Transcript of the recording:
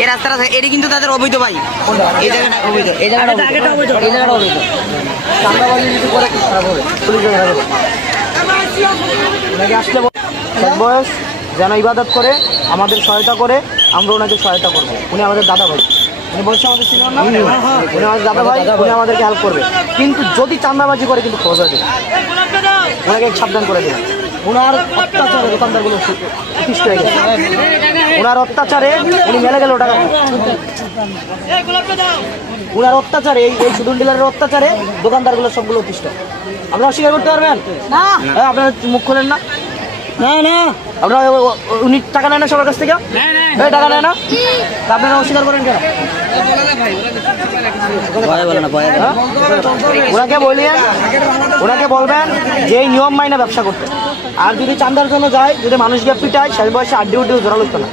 এই রাস্তাটা এটি কিন্তু তাদের অবৈধ ভাই, এই জায়গাটা অবৈধ, এই জায়গাটা অবৈধ, এই জায়গাটা অবৈধ। আসলে বয়স যেন ইবাদত করে, আমাদের সহায়তা করে, আমরা ওনাকে সহায়তা করবো। উনি আমাদের দাদা ভাই, উনি বলছে আমাদের সিনিয়র না, উনি আমাদের দাদা ভাই, উনি আমাদেরকে হেল্প করবে। কিন্তু যদি চাঁদাবাজি করে কিন্তু খোঁজা দেবে, ওনাকে সাবধান করে দেবে। ওনার অত্যাচারে দোকানদারগুলো অতিষ্ঠ হয়ে গেছে, ওনার অত্যাচারে উনি মেলে গেল টাকা। ওনার অত্যাচারে, এই সুদন ডিলারের অত্যাচারে দোকানদারগুলো সবগুলো অতিষ্ঠ। আপনারা অস্বীকার করতে পারবেন না? আপনারা মুখ খোলেন না? না না, আপনারা উনি টাকা নেয় না সবার কাছ থেকে? টাকা নেয় না, আপনারা অস্বীকার করেন কেন? ওনাকে বলিয়েন, ওনাকে বলবেন যে এই নিয়ম মাইনে ব্যবসা করতে। আর যদি চান্দার জন্য যায়, যদি মানুষকে পিটায়, শেষ বয়সে আড্ডি উড্ডিও জোরালো হতো না।